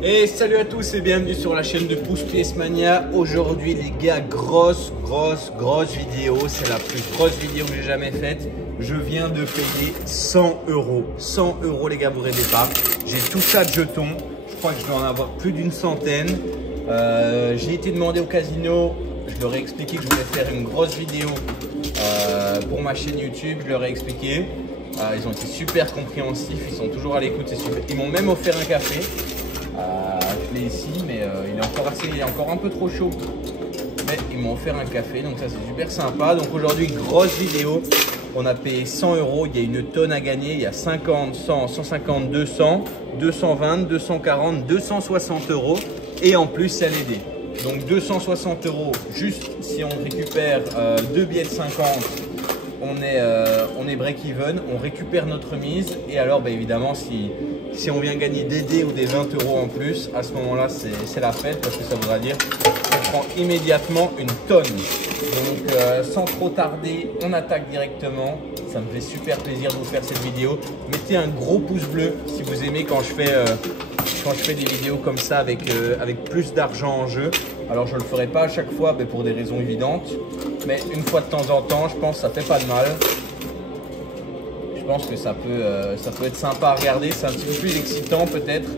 Et salut à tous et bienvenue sur la chaîne de Pouce PS Mania. Aujourd'hui les gars, grosse vidéo. C'est la plus grosse vidéo que j'ai jamais faite. Je viens de payer 100 euros. 100 euros les gars, vous rêvez pas. J'ai tout ça de jetons. Je crois que je dois en avoir plus d'une centaine. J'ai été demandé au casino. Je leur ai expliqué que je voulais faire une grosse vidéo pour ma chaîne YouTube. Je leur ai expliqué. Ils ont été super compréhensifs. Ils sont toujours à l'écoute. C'est super. Ils m'ont même offert un café. Je l'ai ici, mais il est encore un peu trop chaud. Mais ils m'ont offert un café, donc ça c'est super sympa. Donc aujourd'hui, grosse vidéo. On a payé 100 euros. Il y a une tonne à gagner. Il y a 50, 100, 150, 200, 220, 240, 260 euros. Et en plus, c'est à l'aider. Donc 260 euros juste si on récupère 2 billets de 50. On est break-even, on récupère notre mise. Et alors, bah, évidemment, si on vient gagner des dés ou des 20 euros en plus, à ce moment-là, c'est la fête parce que ça voudra dire qu'on prend immédiatement une tonne. Donc, sans trop tarder, on attaque directement. Ça me fait super plaisir de vous faire cette vidéo. Mettez un gros pouce bleu si vous aimez quand je fais des vidéos comme ça avec plus d'argent en jeu. Alors, je ne le ferai pas à chaque fois mais pour des raisons évidentes. Mais une fois de temps en temps, je pense que ça fait pas de mal. Je pense que ça peut être sympa à regarder, c'est un petit peu plus excitant peut-être.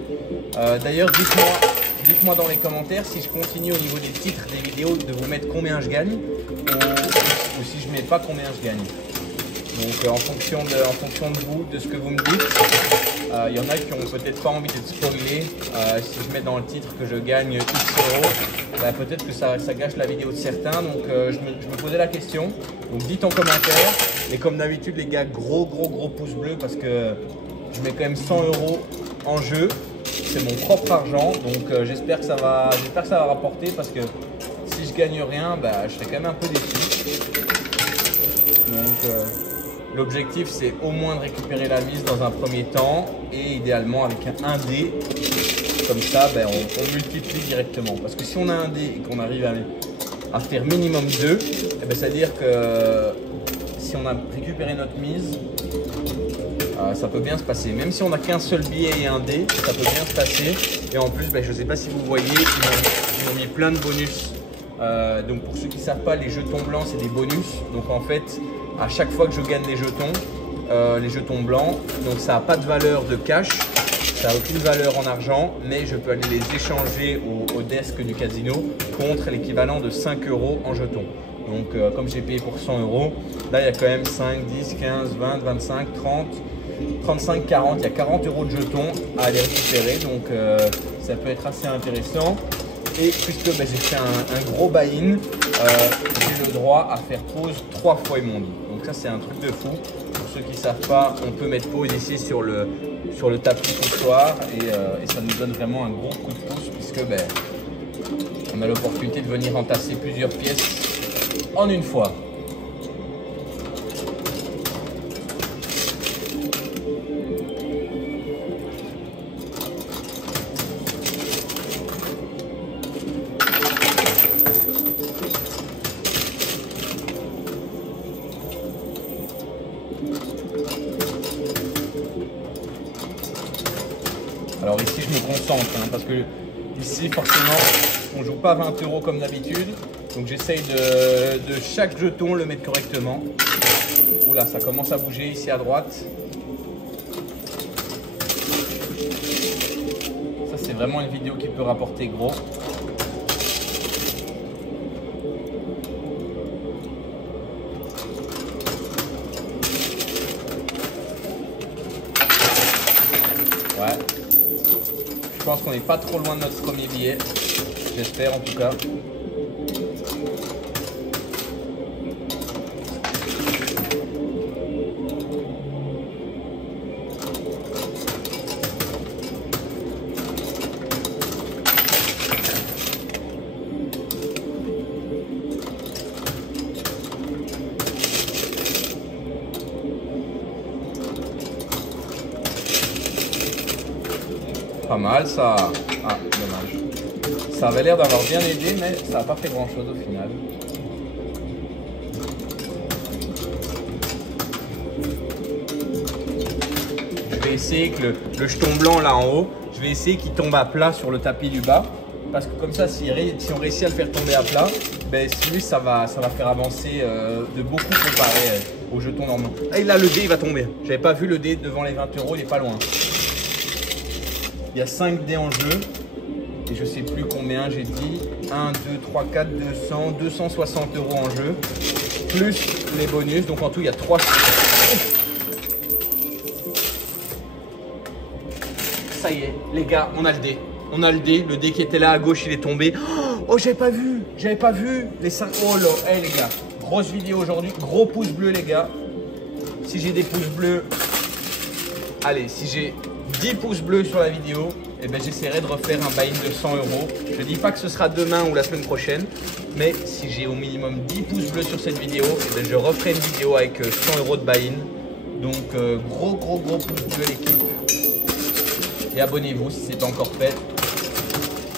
D'ailleurs, dites-moi dans les commentaires si je continue au niveau des titres des vidéos de vous mettre combien je gagne ou si je mets pas combien je gagne. Donc en fonction de vous, de ce que vous me dites, il y en a qui ont peut-être pas envie d'être spoilés. Si je mets dans le titre que je gagne X euros, bah, peut-être que ça gâche la vidéo de certains. Donc je me posais la question. Donc dites en commentaire. Et comme d'habitude les gars, gros pouce bleu parce que je mets quand même 100 euros en jeu. C'est mon propre argent. Donc j'espère que ça va rapporter parce que si je gagne rien, bah, je serai quand même un peu déçu. Donc l'objectif c'est au moins de récupérer la mise dans un premier temps et idéalement avec un dé. Comme ça, ben, on multiplie directement. Parce que si on a un dé et qu'on arrive à faire minimum 2, eh ben, c'est-à-dire que si on a récupéré notre mise, ça peut bien se passer. Même si on n'a qu'un seul billet et un dé, ça peut bien se passer. Et en plus, ben, je ne sais pas si vous voyez, ils m'ont mis plein de bonus. Donc pour ceux qui ne savent pas, les jetons blancs, c'est des bonus. Donc en fait, à chaque fois que je gagne les jetons blancs, donc ça n'a pas de valeur de cash. Ça n'a aucune valeur en argent, mais je peux aller les échanger au desk du casino contre l'équivalent de 5 euros en jetons. Donc, comme j'ai payé pour 100 euros, là, il y a quand même 5, 10, 15, 20, 25, 30, 35, 40. Il y a 40 euros de jetons à aller récupérer. Donc, ça peut être assez intéressant. Et puisque ben, j'ai fait un gros buy-in, j'ai le droit à faire pause 3 fois, ils m'ont dit. Donc, ça, c'est un truc de fou. Pour ceux qui ne savent pas, on peut mettre pause ici sur le tapis poussoir et ça nous donne vraiment un gros coup de pouce puisque ben, on a l'opportunité de venir entasser plusieurs pièces en une fois. Alors ici je me concentre parce que ici forcément on joue pas 20 euros comme d'habitude. Donc j'essaye de chaque jeton le mettre correctement. Oula, ça commence à bouger ici à droite. Ça c'est vraiment une vidéo qui peut rapporter gros. Ouais. Je pense qu'on n'est pas trop loin de notre premier billet. J'espère en tout cas. Pas mal ça. Ah, dommage. Ça avait l'air d'avoir bien aidé, mais ça n'a pas fait grand chose au final. Je vais essayer que le jeton blanc là en haut, je je vais essayer qu'il tombe à plat sur le tapis du bas. Parce que comme ça, si on réussit à le faire tomber à plat, ben, lui, ça va faire avancer de beaucoup comparé aux jetons normaux. Et là, le dé, il va tomber. J'avais pas vu le dé devant les 20 €, il est pas loin. Il y a 5 dés en jeu. Et je sais plus combien j'ai dit. 1, 2, 3, 4, 200, 260 € en jeu. Plus les bonus. Donc en tout, il y a 3. Ça y est, les gars, on a le dé. On a le dé qui était là à gauche, il est tombé. Oh, j'avais pas vu les 5. Oh là, hey, les gars, grosse vidéo aujourd'hui, gros pouce bleu les gars. Si j'ai des pouces bleus, allez, si j'ai 10 pouces bleus sur la vidéo, eh ben, j'essaierai de refaire un buy-in de 100 €. Je dis pas que ce sera demain ou la semaine prochaine, mais si j'ai au minimum 10 pouces bleus sur cette vidéo, eh ben, je referai une vidéo avec 100 € de buy-in. Donc gros pouce bleu l'équipe. Et abonnez-vous si ce n'est pas encore fait.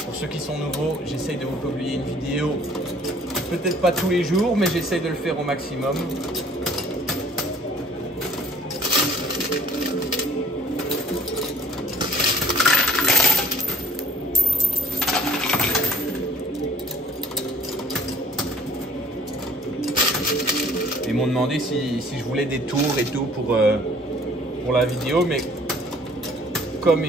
Pour ceux qui sont nouveaux, j'essaye de vous publier une vidéo, peut-être pas tous les jours, mais j'essaye de le faire au maximum. Ils m'ont demandé si je voulais des tours et tout pour la vidéo, mais comme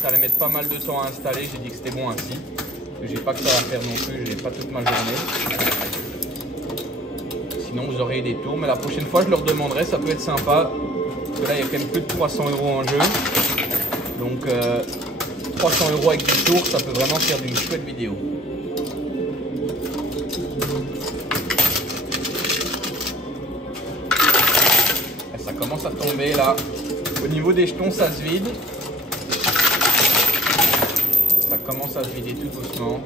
ça allait mettre pas mal de temps à installer, j'ai dit que c'était bon ainsi. J'ai pas que ça à faire non plus, j'ai pas toute ma journée. Sinon vous aurez des tours, mais la prochaine fois je leur demanderai, ça peut être sympa. Parce que là il y a quand même plus de 300 € en jeu. Donc 300 € avec des tours, ça peut vraiment faire d'une chouette vidéo. Et ça commence à tomber là. Au niveau des jetons, ça se vide. Ça commence à se vider tout doucement.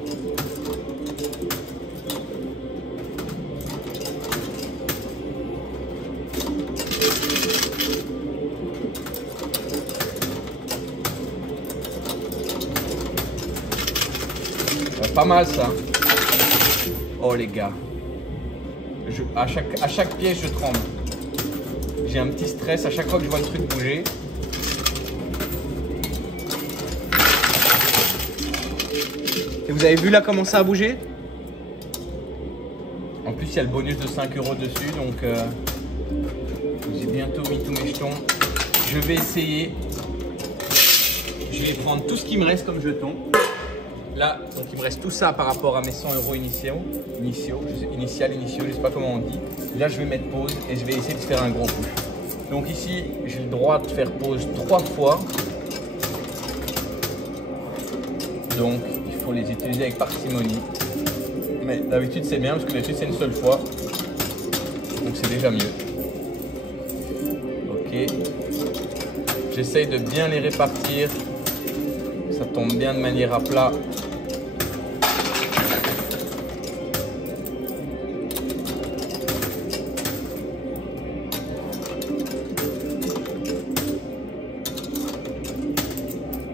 Pas mal ça. Oh les gars. À chaque pièce, je tremble. J'ai un petit stress à chaque fois que je vois le truc bouger. Et vous avez vu là comment ça a bougé? En plus il y a le bonus de 5 € dessus, donc j'ai bientôt mis tous mes jetons. Je vais essayer. Je vais prendre tout ce qui me reste comme jetons. Là, donc il me reste tout ça par rapport à mes 100 € initiaux, je sais pas comment on dit. Là je vais mettre pause et je vais essayer de faire un gros push. Donc ici j'ai le droit de faire pause 3 fois. Donc il faut les utiliser avec parcimonie. Mais d'habitude c'est bien parce que d'habitude c'est une seule fois. Donc c'est déjà mieux. Ok. J'essaye de bien les répartir. Ça tombe bien de manière à plat.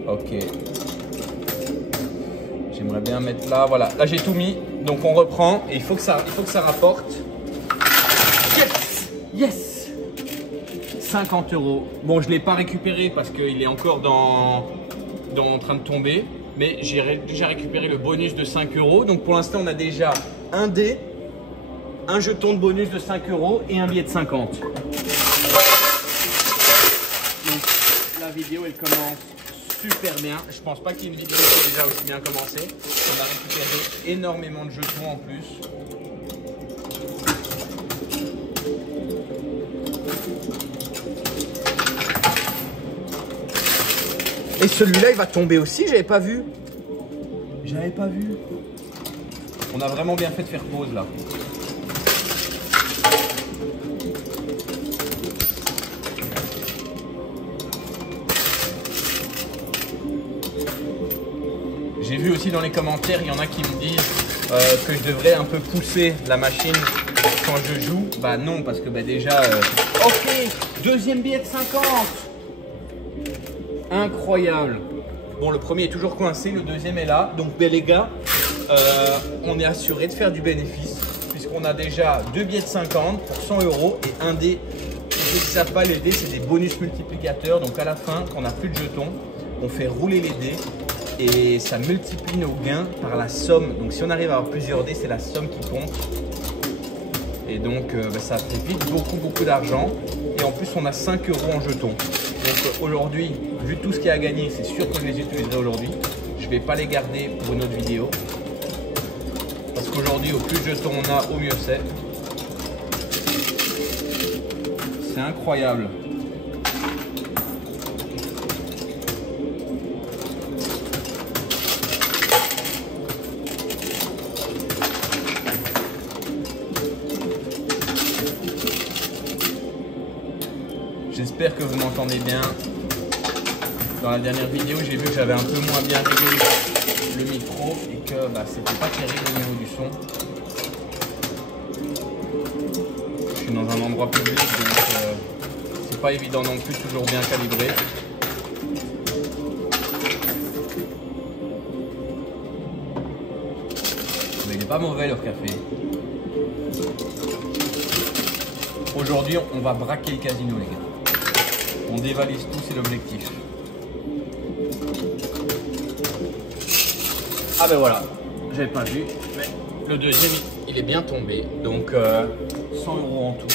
Ok. J'aimerais bien mettre là. Voilà. Là j'ai tout mis. Donc on reprend et il faut que ça rapporte. Yes! Yes! 50 €. Bon, je ne l'ai pas récupéré parce qu'il est encore en train de tomber. Mais j'ai déjà récupéré le bonus de 5 €. Donc pour l'instant, on a déjà un dé, un jeton de bonus de 5 € et un billet de 50. Donc, la vidéo, elle commence super bien. Je pense pas qu'il y ait une vidéo qui ait déjà aussi bien commencé. On a récupéré énormément de jetons en plus. Et celui-là, il va tomber aussi, j'avais pas vu. J'avais pas vu. On a vraiment bien fait de faire pause là. J'ai vu aussi dans les commentaires, il y en a qui me disent que je devrais un peu pousser la machine quand je joue. Bah non, parce que bah déjà... Ok, deuxième billet de 50. Incroyable. Bon, le premier est toujours coincé, le deuxième est là. Donc ben, les gars, on est assuré de faire du bénéfice puisqu'on a déjà deux billets de 50 pour 100 € et un dé ceux qui ne savent pas, les dés, c'est des bonus multiplicateurs. Donc à la fin, quand on n'a plus de jetons, on fait rouler les dés et ça multiplie nos gains par la somme. Donc si on arrive à avoir plusieurs dés, c'est la somme qui compte. Et donc ça fait vite beaucoup d'argent. Et en plus, on a 5 euros en jetons. Donc aujourd'hui, vu tout ce qu'il y a à gagner, c'est sûr que je les utiliserai aujourd'hui. Je ne vais pas les garder pour une autre vidéo. Parce qu'aujourd'hui, au plus de jetons on a, au mieux c'est. C'est incroyable. J'espère que vous m'entendez bien. Dans la dernière vidéo, j'ai vu que j'avais un peu moins bien réglé le micro et que c'était pas terrible au niveau du son. Je suis dans un endroit public, donc c'est pas évident non plus, toujours bien calibré. Mais il n'est pas mauvais leur café. Aujourd'hui, on va braquer le casino, les gars. On dévalise tout, c'est l'objectif. Ah ben voilà, j'avais pas vu, mais le deuxième, il est bien tombé. Donc 100 euros en tout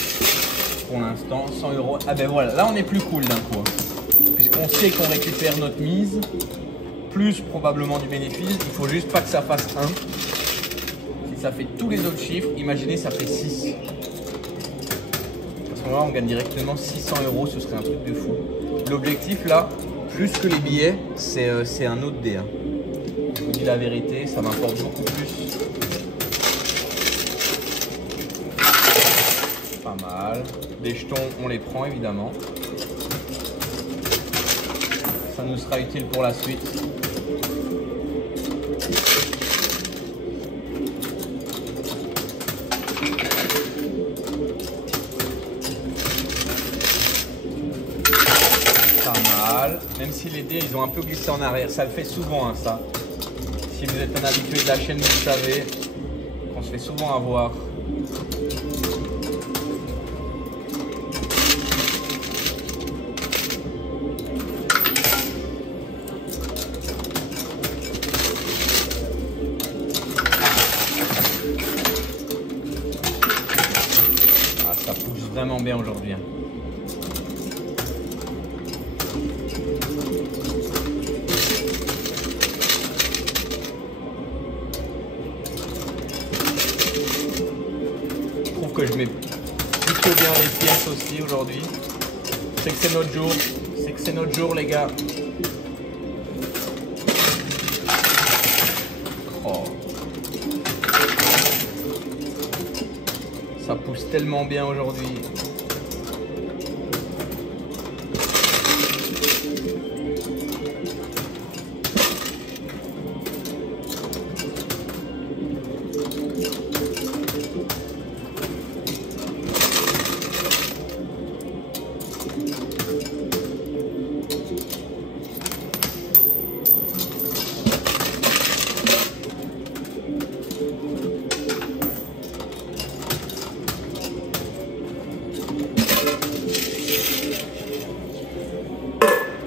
pour l'instant, 100 euros. Ah ben voilà, là on est plus cool d'un coup. Puisqu'on sait qu'on récupère notre mise, plus probablement du bénéfice. Il faut juste pas que ça fasse 1. Si ça fait tous les autres chiffres, imaginez ça fait 6. Parce que là on gagne directement 600 euros, ce serait un truc de fou. L'objectif là, plus que les billets, c'est un autre dé. Je vous dis la vérité, ça m'importe beaucoup plus. Pas mal. Des jetons, on les prend évidemment. Ça nous sera utile pour la suite. Pas mal. Même si les dés, ils ont un peu glissé en arrière. Ça le fait souvent, hein, ça. Si vous êtes un habitué de la chaîne, vous le savez, on se fait souvent avoir. Ah, ça pousse vraiment bien aujourd'hui. Que je mets plutôt bien les pièces aussi aujourd'hui. C'est que c'est notre jour. C'est que c'est notre jour, les gars. Oh. Ça pousse tellement bien aujourd'hui.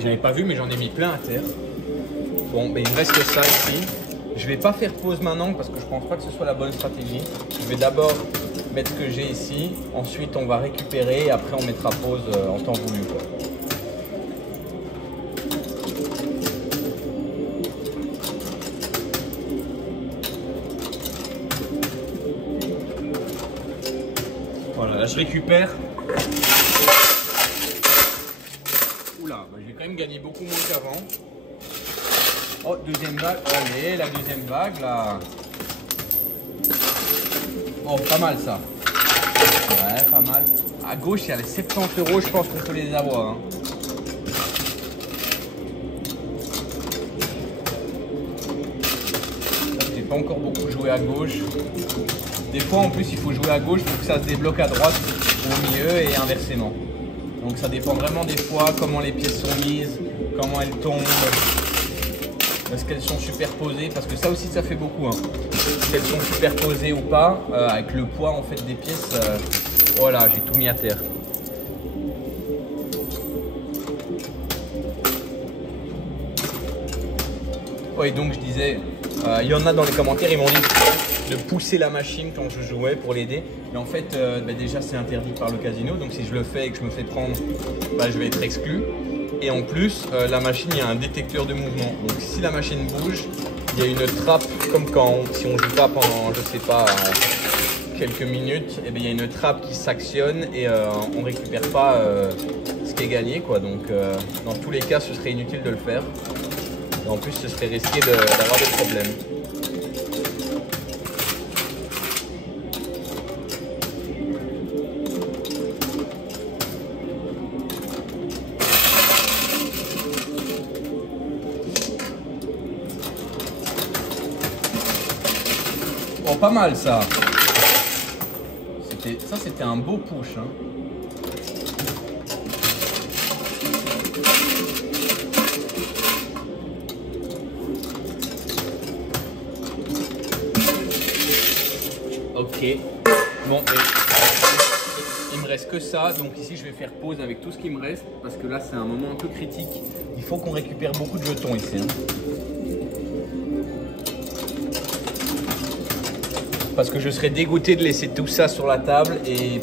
J'avais pas vu, mais j'en ai mis plein à terre. Bon, mais il me reste que ça ici. Je vais pas faire pause maintenant parce que je pense pas que ce soit la bonne stratégie. Je vais d'abord mettre ce que j'ai ici. Ensuite, on va récupérer et après, on mettra pause en temps voulu, quoi. Voilà, là, je récupère. Oula, bah, j'ai quand même gagné beaucoup moins qu'avant. Oh, deuxième vague. Allez, la deuxième vague, là. Oh, pas mal, ça. Ouais, pas mal. À gauche, il y a les 70 euros. Je pense qu'on peut les avoir. Hein. J'ai pas encore beaucoup joué à gauche. Des fois, en plus, il faut jouer à gauche pour que ça se débloque à droite ou au milieu et inversement. Donc ça dépend vraiment des fois comment les pièces sont mises, comment elles tombent, est-ce qu'elles sont superposées, parce que ça aussi ça fait beaucoup. Hein. Si elles sont superposées ou pas, avec le poids en fait des pièces, voilà, j'ai tout mis à terre. Oui, donc je disais, il y en a dans les commentaires, ils m'ont dit de pousser la machine quand je jouais pour l'aider. Mais en fait, déjà c'est interdit par le casino, donc si je le fais et que je me fais prendre, je vais être exclu. Et en plus, la machine, il y a un détecteur de mouvement. Donc si la machine bouge, il y a une trappe, comme si on joue pas pendant, je sais pas, quelques minutes, et bien, il y a une trappe qui s'actionne et on récupère pas ce qui est gagné, quoi. Donc dans tous les cas, ce serait inutile de le faire. Et en plus, ce serait risqué d'avoir des problèmes. Oh, pas mal ça. Ça, c'était un beau push, hein. Ok. Bon, il me reste que ça. Donc ici, je vais faire pause avec tout ce qui me reste parce que là, c'est un moment un peu critique. Il faut qu'on récupère beaucoup de jetons ici, hein. Parce que je serais dégoûté de laisser tout ça sur la table et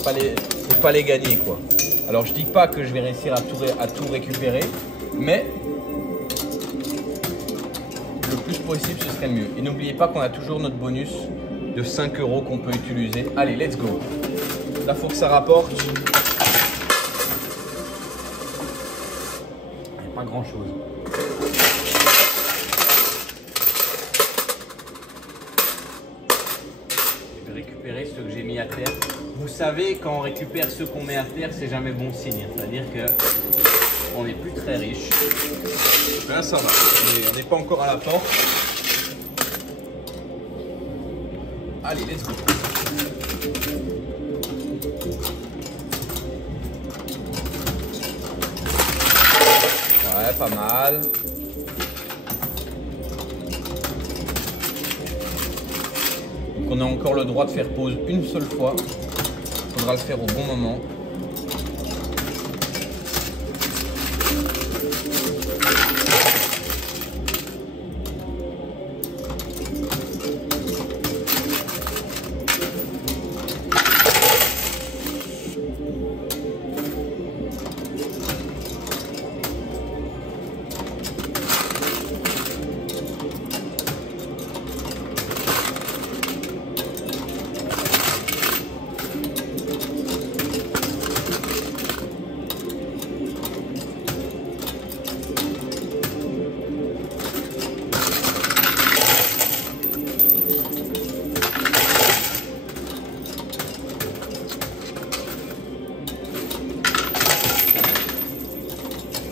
pas les gagner, quoi. Alors je dis pas que je vais réussir à tout récupérer, mais le plus possible ce serait mieux. Et n'oubliez pas qu'on a toujours notre bonus de 5 € qu'on peut utiliser. Allez, let's go. Là, faut que ça rapporte. Pas grand chose. Récupérer ce que j'ai mis à terre. Vous savez, quand on récupère ce qu'on met à terre, c'est jamais bon signe. C'est-à-dire que on n'est plus très riche. Là, ça va. On n'est pas encore à la porte. Allez, let's go. Ouais, pas mal. On a encore le droit de faire pause une seule fois. Il faudra le faire au bon moment.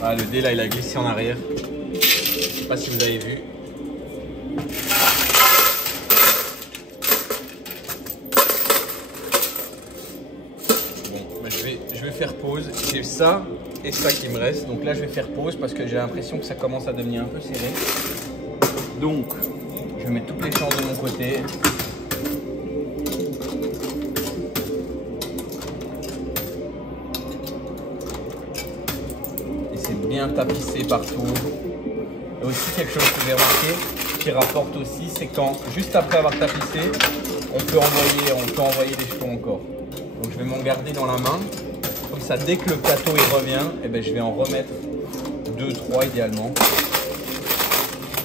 Ah, le dé là, il a glissé en arrière. Je sais pas si vous avez vu. Bon, bah, je vais faire pause. J'ai ça et ça qui me reste. Donc là, je vais faire pause parce que j'ai l'impression que ça commence à devenir un peu serré. Donc, je vais mettre toutes les chances de mon côté. Bien tapissé partout. Et aussi quelque chose que j'ai remarqué qui rapporte aussi, c'est quand juste après avoir tapissé, on peut envoyer des jetons encore. Donc je vais m'en garder dans la main. Comme ça, dès que le plateau il revient, et ben, je vais en remettre 2-3 idéalement.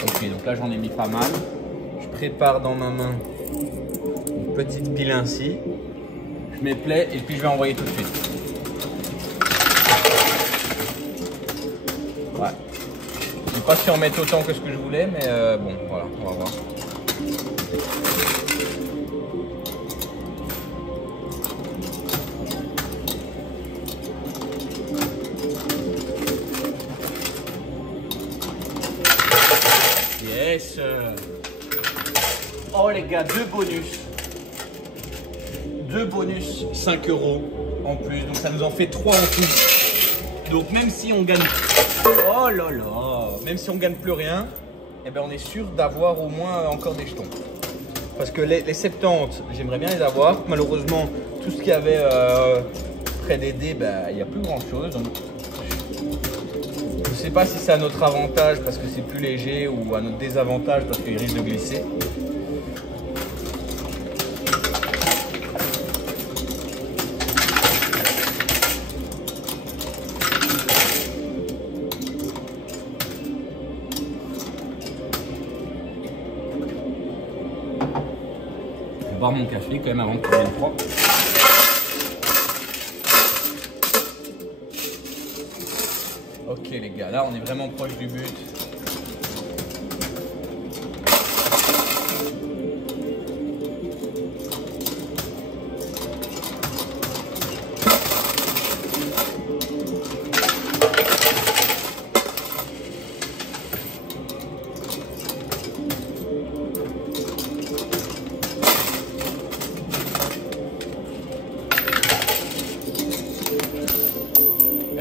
Ok, donc là j'en ai mis pas mal. Je prépare dans ma main une petite pile ainsi. Je mets play et puis je vais envoyer tout de suite. Ouais. Je ne sais pas si en mettre autant que ce que je voulais, mais bon, voilà, on va voir. Yes. Oh les gars, deux bonus, 5 € en plus, donc ça nous en fait 3 en tout. Donc même si on gagne, oh là là, même si on gagne plus rien, eh ben on est sûr d'avoir au moins encore des jetons. Parce que les 70, j'aimerais bien les avoir. Malheureusement, tout ce qu'il y avait près des dés, ben, il n'y a plus grand chose. Donc, je sais pas si c'est à notre avantage parce que c'est plus léger ou à notre désavantage parce qu'il risque de glisser. Je vais boire mon café quand même avant qu'il devienne froid. Ok les gars, là on est vraiment proche du but.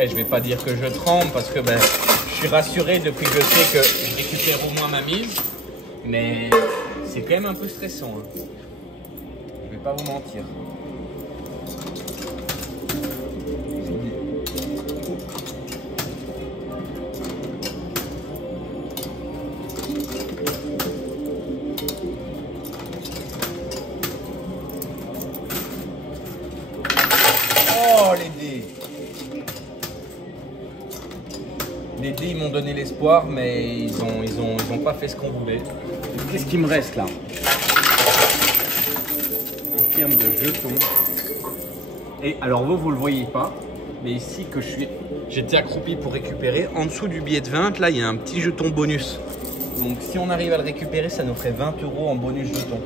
Et je vais pas dire que je tremble parce que ben, je suis rassuré depuis que je sais que je récupère au moins ma mise. Mais c'est quand même un peu stressant. Hein. Je vais pas vous mentir. Oh les dés! Les dés ils m'ont donné l'espoir mais ils ont pas fait ce qu'on voulait. Qu'est-ce qui me reste là? En termes de jetons. Et alors vous le voyez pas, mais ici que j'étais accroupi pour récupérer, en dessous du billet de 20, là il y a un petit jeton bonus. Donc si on arrive à le récupérer, ça nous ferait 20 € en bonus jeton.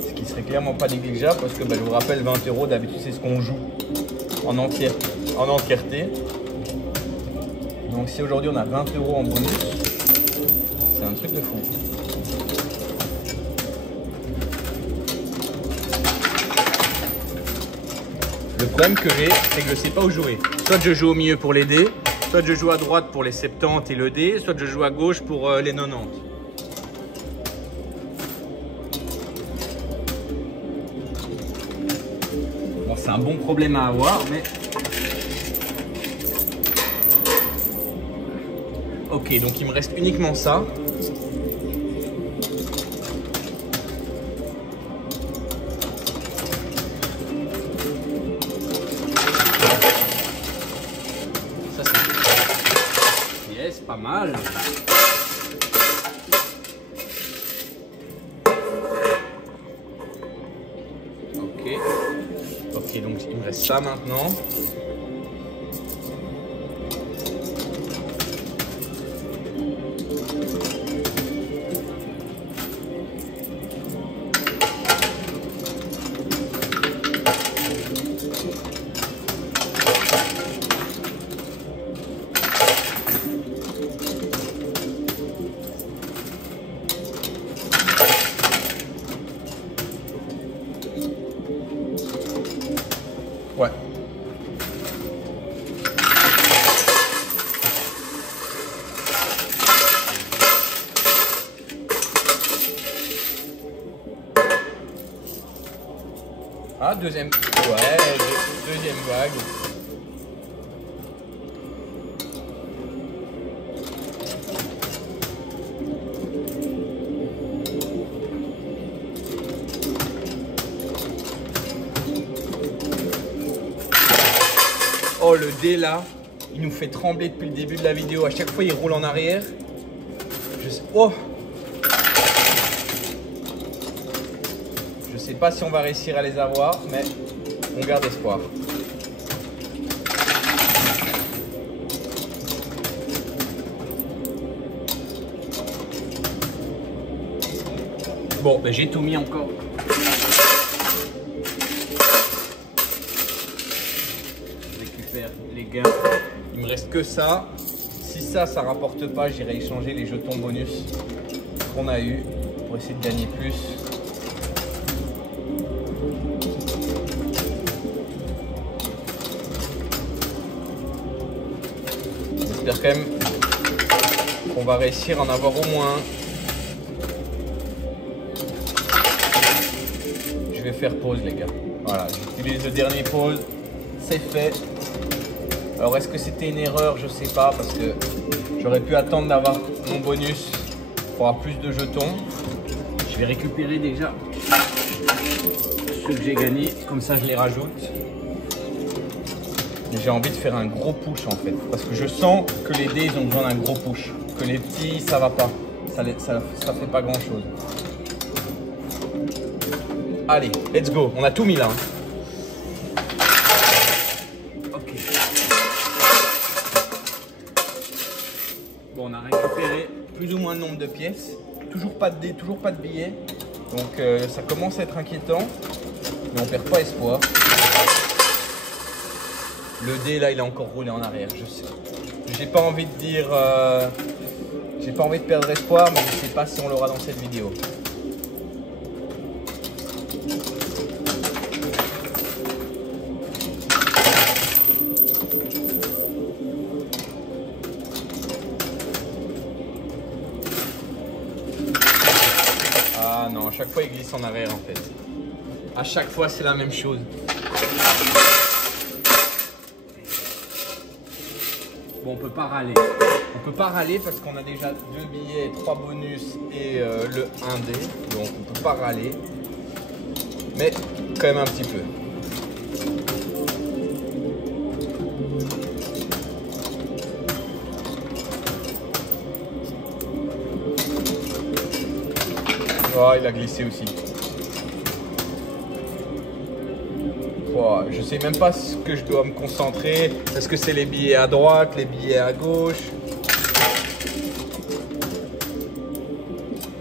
Ce qui serait clairement pas négligeable parce que bah, je vous rappelle 20 € d'habitude c'est ce qu'on joue en entièreté. Donc si aujourd'hui on a 20 € en bonus, c'est un truc de fou. Le problème que j'ai, c'est que je ne sais pas où jouer. Soit je joue au milieu pour les dés, soit je joue à droite pour les 70 et le dé, soit je joue à gauche pour les 90. Bon, c'est un bon problème à avoir, mais... Ok, donc il me reste uniquement ça. Ça c'est... Yes, pas mal. Ok. Ok, donc il me reste ça maintenant. Ouais. Ah, deuxième. Ouais, deuxième vague. Oh, le dé là, il nous fait trembler depuis le début de la vidéo. À chaque fois, il roule en arrière. Oh! Je sais pas si on va réussir à les avoir, mais on garde espoir. Bon, ben j'ai tout mis encore. Les gains, il me reste que ça. Si ça rapporte pas, j'irai échanger les jetons bonus qu'on a eu pour essayer de gagner plus. J'espère quand même qu'on va réussir à en avoir au moins. Je vais faire pause les gars. Voilà, j'utilise le dernier pause. C'est fait. Alors est-ce que c'était une erreur? Je sais pas, parce que j'aurais pu attendre d'avoir mon bonus pour avoir plus de jetons. Je vais récupérer déjà ceux que j'ai gagnés, comme ça je les rajoute. J'ai envie de faire un gros push en fait, parce que je sens que les dés ils ont besoin d'un gros push, que les petits ça va pas, ça fait pas grand chose. Allez, let's go, on a tout mis là. Ok. Bon, on a récupéré plus ou moins le nombre de pièces, toujours pas de dés, toujours pas de billets, donc ça commence à être inquiétant, mais on perd pas espoir. Le dé là il a encore roulé en arrière, je sais. J'ai pas envie de dire, j'ai pas envie de perdre espoir, mais je sais pas si on l'aura dans cette vidéo. Ah non, à chaque fois il glisse en arrière en fait. À chaque fois c'est la même chose. Bon, on peut pas râler. On peut pas râler parce qu'on a déjà 2 billets, 3 bonus et le 1D. Donc on peut pas râler. Mais quand même un petit peu. Oh, il a glissé aussi. Je sais même pas ce que je dois me concentrer. Est-ce que c'est les billets à droite, les billets à gauche?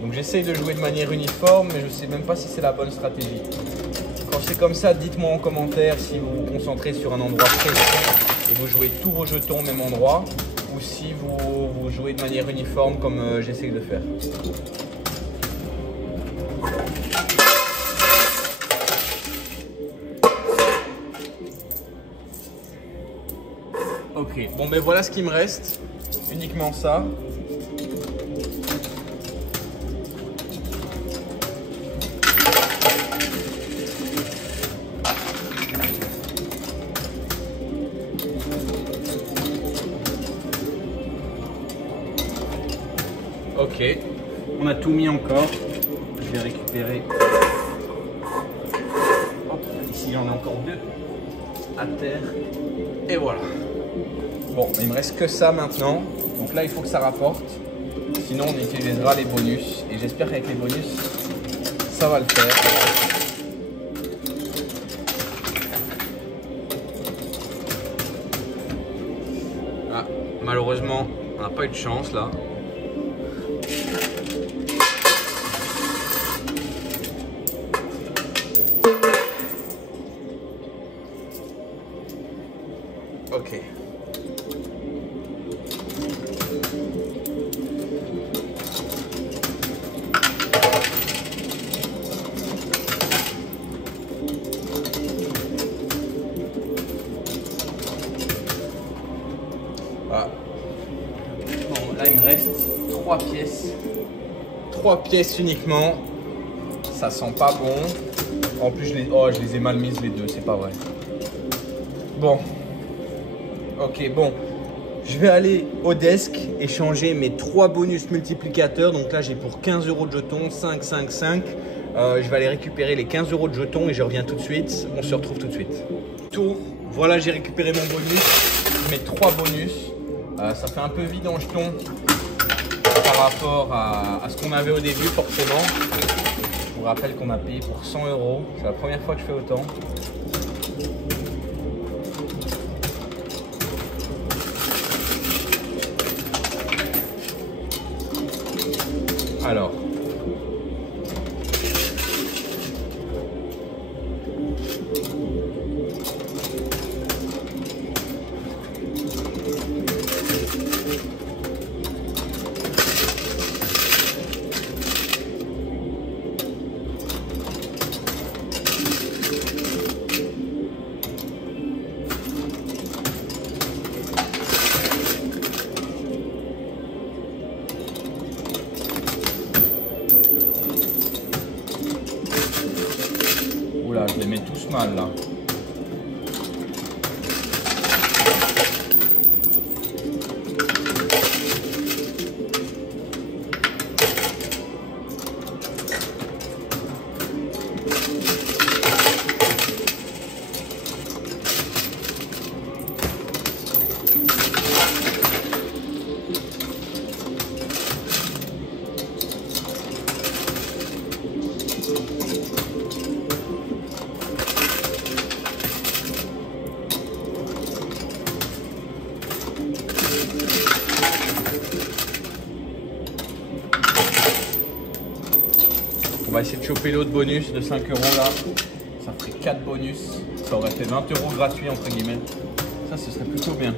Donc j'essaye de jouer de manière uniforme, mais je sais même pas si c'est la bonne stratégie. Quand c'est comme ça, dites-moi en commentaire si vous vous concentrez sur un endroit précis et vous jouez tous vos jetons au même endroit, ou si vous jouez de manière uniforme comme j'essaye de faire. Ok, bon ben voilà ce qui me reste, uniquement ça. Ok, on a tout mis encore, je vais récupérer. Hop, ici il y en a encore 2 à terre, et voilà. Bon, il me reste que ça maintenant. Donc là, il faut que ça rapporte. Sinon, on utilisera les bonus. Et j'espère qu'avec les bonus, ça va le faire. Ah, malheureusement, on n'a pas eu de chance là. Ok. Voilà. Bon, là il me reste 3 pièces. 3 pièces uniquement. Ça sent pas bon. En plus je les ai mal mises les deux, c'est pas vrai. Bon. Ok, bon. Je vais aller au desk et changer mes 3 bonus multiplicateurs. Donc là j'ai pour 15 € de jetons, 5, 5, 5. Je vais aller récupérer les 15 € de jetons et je reviens tout de suite. On se retrouve tout de suite. Tour. Voilà, j'ai récupéré mon bonus. Mes 3 bonus. Ça fait un peu vide en jetons par rapport à ce qu'on avait au début forcément. Je vous rappelle qu'on a payé pour 100 €. C'est la première fois que je fais autant. Alors. Oula, je les mets tous mal là. On va essayer de choper l'autre bonus de 5 € là. Ça ferait 4 bonus. Ça aurait fait 20 € gratuits entre guillemets. Ça, ce serait plutôt bien.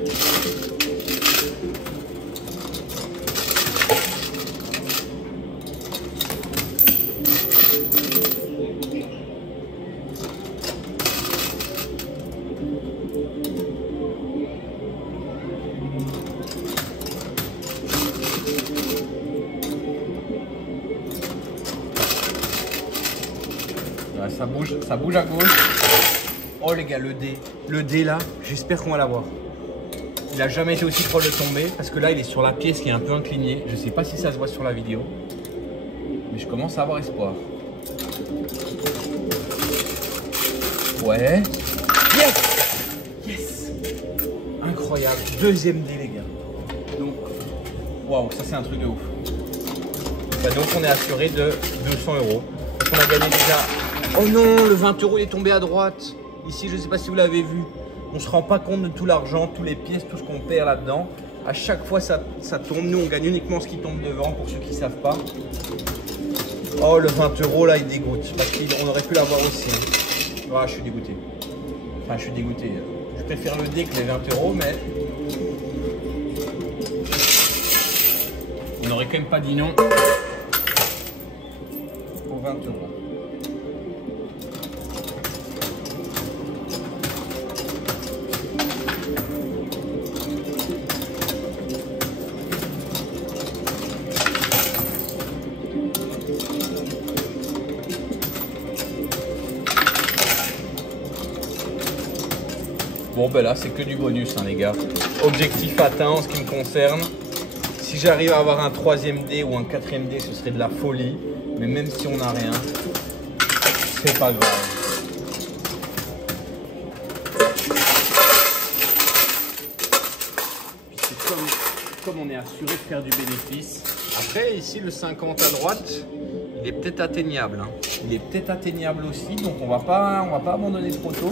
Ça bouge à gauche. Oh les gars, le dé là, j'espère qu'on va l'avoir. Il n'a jamais été aussi proche de tomber parce que là il est sur la pièce qui est un peu inclinée. Je sais pas si ça se voit sur la vidéo, mais je commence à avoir espoir. Ouais. Yes! Yes! Incroyable. Deuxième dé les gars. Donc, waouh, ça c'est un truc de ouf. Bah, donc on est assuré de 200 €. Donc on a gagné déjà. Oh non, le 20 € il est tombé à droite. Ici, je ne sais pas si vous l'avez vu. On ne se rend pas compte de tout l'argent, toutes les pièces, tout ce qu'on perd là-dedans. À chaque fois, ça tombe. Nous, on gagne uniquement ce qui tombe devant, pour ceux qui ne savent pas. Oh, le 20 € là, il dégoûte. Parce qu'on aurait pu l'avoir aussi. Hein. Ah, je suis dégoûté. Enfin, je suis dégoûté. Je préfère le dé que les 20 €, mais... On n'aurait quand même pas dit non aux 20 €. Bon ben là c'est que du bonus hein, les gars. Objectif atteint en ce qui me concerne. Si j'arrive à avoir un 3e dé ou un 4e dé, ce serait de la folie. Mais même si on n'a rien, c'est pas grave. Puis c'est comme on est assuré de faire du bénéfice. Après ici le 50 à droite, il est peut-être atteignable. Hein. Il est peut-être atteignable aussi, donc on va pas abandonner trop tôt.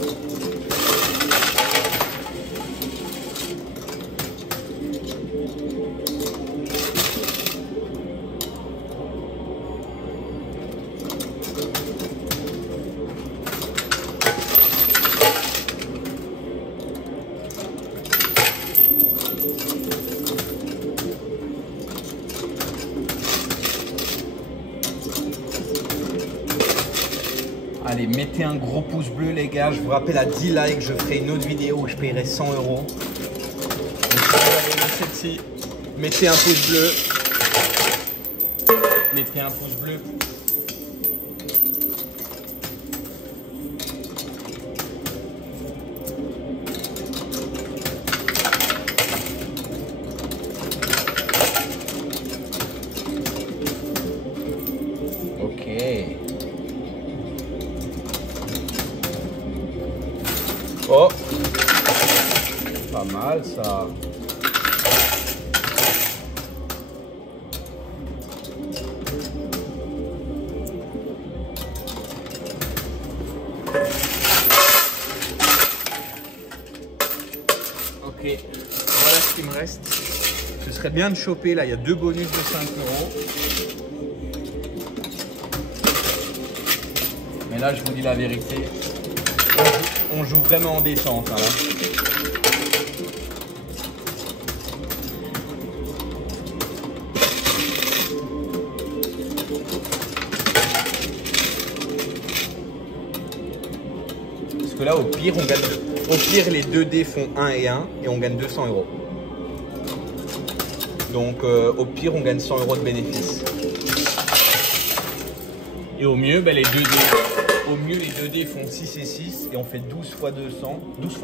Allez, mettez un gros pouce bleu les gars. Je vous rappelle à 10 likes, je ferai une autre vidéo où je paierai 100 €. Donc si vous avez aimé celle-ci, mettez un pouce bleu. Mettez un pouce bleu. Ok. Oh, pas mal ça. Ok, voilà ce qui me reste. Ce serait bien de choper, là il y a 2 bonus de 5 €. Mais là je vous dis la vérité. On joue vraiment en descente hein, là. Parce que là au pire on gagne. Au pire les 2 dés font 1 et 1 et on gagne 200 €. Donc au pire on gagne 100 € de bénéfice. Et au mieux ben, les 2 dés. Au mieux, les 2 dés font 6 et 6 et on fait 12 fois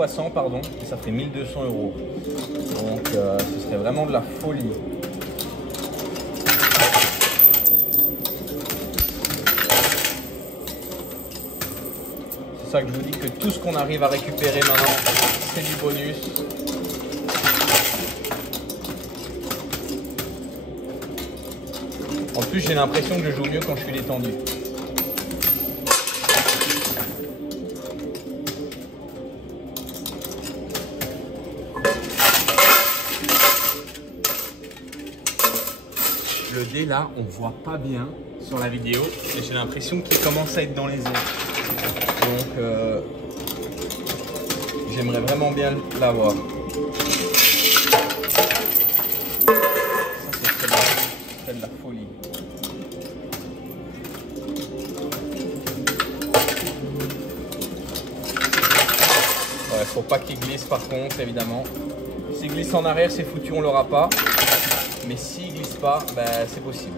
100 pardon, et ça fait 1200 €. Donc ce serait vraiment de la folie. C'est ça que je vous dis que tout ce qu'on arrive à récupérer maintenant, c'est du bonus. En plus, j'ai l'impression que je joue mieux quand je suis détendu. Le dé là, on voit pas bien sur la vidéo et j'ai l'impression qu'il commence à être dans les airs. Donc j'aimerais vraiment bien l'avoir. Ça c'est de la folie. Ouais, faut pas qu'il glisse par contre évidemment. S'il glisse en arrière c'est foutu, on l'aura pas. Mais s'il glisse pas, ben, c'est possible.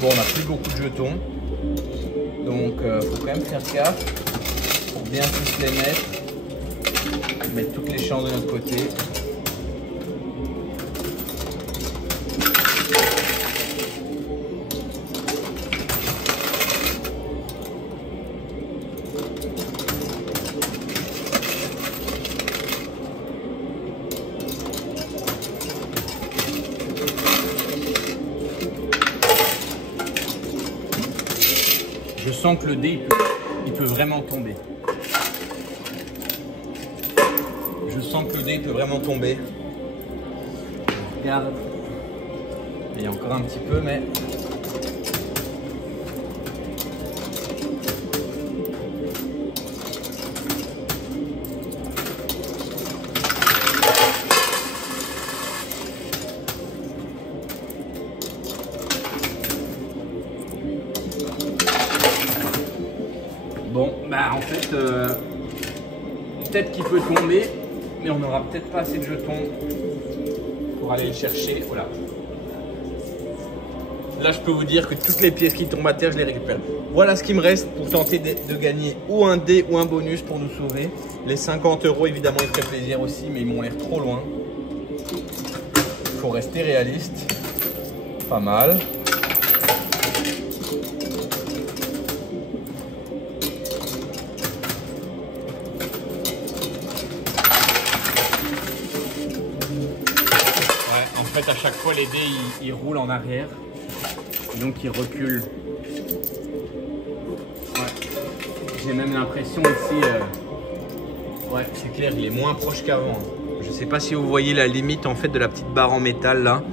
Bon, on n'a plus beaucoup de jetons, donc faut quand même faire gaffe pour bien tous les mettre toutes les chances de notre côté. Je sens que le dé, il peut vraiment tomber. Je sens que le dé, il peut vraiment tomber. Regarde. Il y a encore un petit peu, mais... Bon, bah en fait, peut-être qu'il peut tomber, mais on n'aura peut-être pas assez de jetons pour aller le chercher. Voilà. Là, je peux vous dire que toutes les pièces qui tombent à terre, je les récupère. Voilà ce qui me reste pour tenter de gagner ou un dé ou un bonus pour nous sauver. Les 50 €, évidemment, ils feraient plaisir aussi, mais ils m'ont l'air trop loin. Il faut rester réaliste. Pas mal. En fait, à chaque fois, les dés, ils roulent en arrière. Donc, ils reculent. Ouais. J'ai même l'impression ici... Ouais, c'est clair, il est moins proche qu'avant. Je ne sais pas si vous voyez la limite, en fait, de la petite barre en métal, là.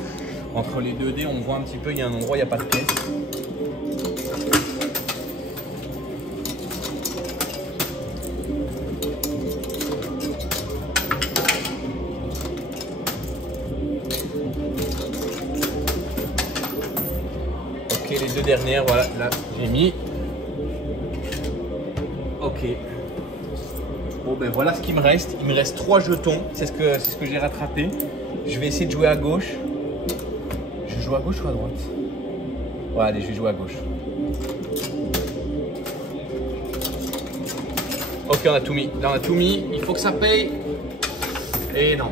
Entre les deux dés, on voit un petit peu, il y a un endroit, il n'y a pas de pièce. Ok, les deux dernières, voilà, là j'ai mis. Ok. Bon ben voilà ce qu'il me reste. Il me reste 3 jetons, c'est ce que j'ai rattrapé. Je vais essayer de jouer à gauche. Je joue à gauche ou à droite? Ouais, allez, je vais jouer à gauche. Ok, on a tout mis. Là, on a tout mis. Il faut que ça paye. Et non.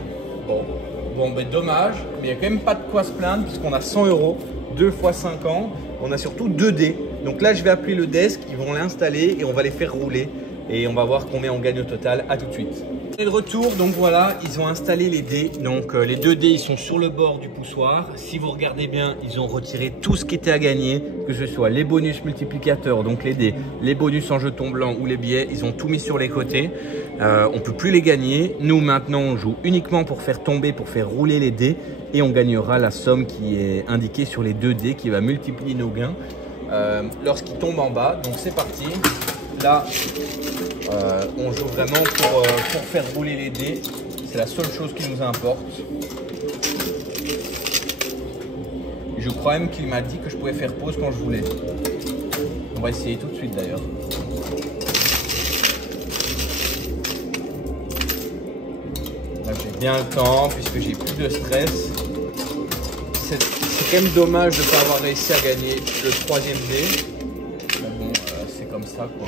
Bon, ben dommage. Mais il n'y a quand même pas de quoi se plaindre puisqu'on a 100 €, 2 fois 5 ans. On a surtout 2 dés. Donc là, je vais appeler le desk. Ils vont l'installer et on va les faire rouler. Et on va voir combien on gagne au total. À tout de suite. Et de retour, donc voilà, ils ont installé les dés. Donc les 2 dés, ils sont sur le bord du poussoir. Si vous regardez bien, ils ont retiré tout ce qui était à gagner, que ce soit les bonus multiplicateurs, donc les dés, les bonus en jetons blancs ou les billets. Ils ont tout mis sur les côtés. On ne peut plus les gagner. Nous, maintenant, on joue uniquement pour faire tomber, pour faire rouler les dés. Et on gagnera la somme qui est indiquée sur les 2 dés, qui va multiplier nos gains lorsqu'ils tombent en bas. Donc c'est parti. Là, on joue vraiment pour faire rouler les dés. C'est la seule chose qui nous importe. Je crois même qu'il m'a dit que je pouvais faire pause quand je voulais. On va essayer tout de suite d'ailleurs. Là, j'ai bien le temps puisque j'ai plus de stress. C'est quand même dommage de ne pas avoir réussi à gagner le 3e dé. Mais bon, c'est comme ça quoi.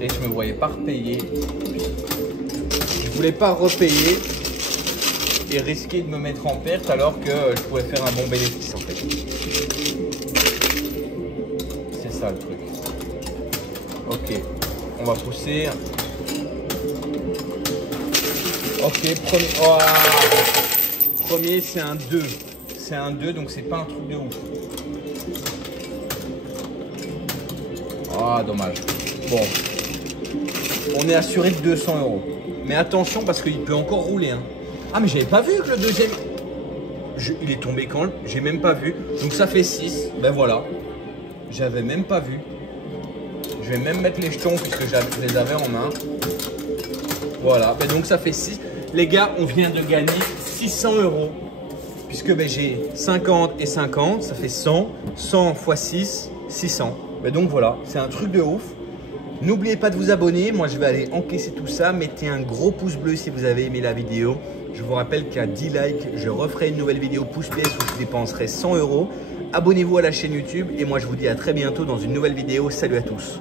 Et je me voyais pas repayer. voulais pas repayer et risquer de me mettre en perte alors que je pouvais faire un bon bénéfice en fait. C'est ça le truc. Ok, on va pousser. Ok, premier. Oh, premier c'est un 2. C'est un 2 donc c'est pas un truc de ouf. Ah, dommage. Bon, on est assuré de 200 €. Mais attention parce qu'il peut encore rouler. Hein. Ah, mais j'avais pas vu que le deuxième... il est tombé quand? J'ai même pas vu. Donc ça fait 6. Ben voilà. J'avais même pas vu. Je vais même mettre les jetons puisque je les avais en main. Voilà. Ben donc ça fait 6. Les gars, on vient de gagner 600 €. Puisque ben, j'ai 50 et 50. Ça fait 100. 100 x 6, 600. Ben donc voilà. C'est un truc de ouf. N'oubliez pas de vous abonner. Moi, je vais aller encaisser tout ça. Mettez un gros pouce bleu si vous avez aimé la vidéo. Je vous rappelle qu'à 10 likes, je referai une nouvelle vidéo pouce PS où je dépenserai 100 €. Abonnez-vous à la chaîne YouTube et moi, je vous dis à très bientôt dans une nouvelle vidéo. Salut à tous.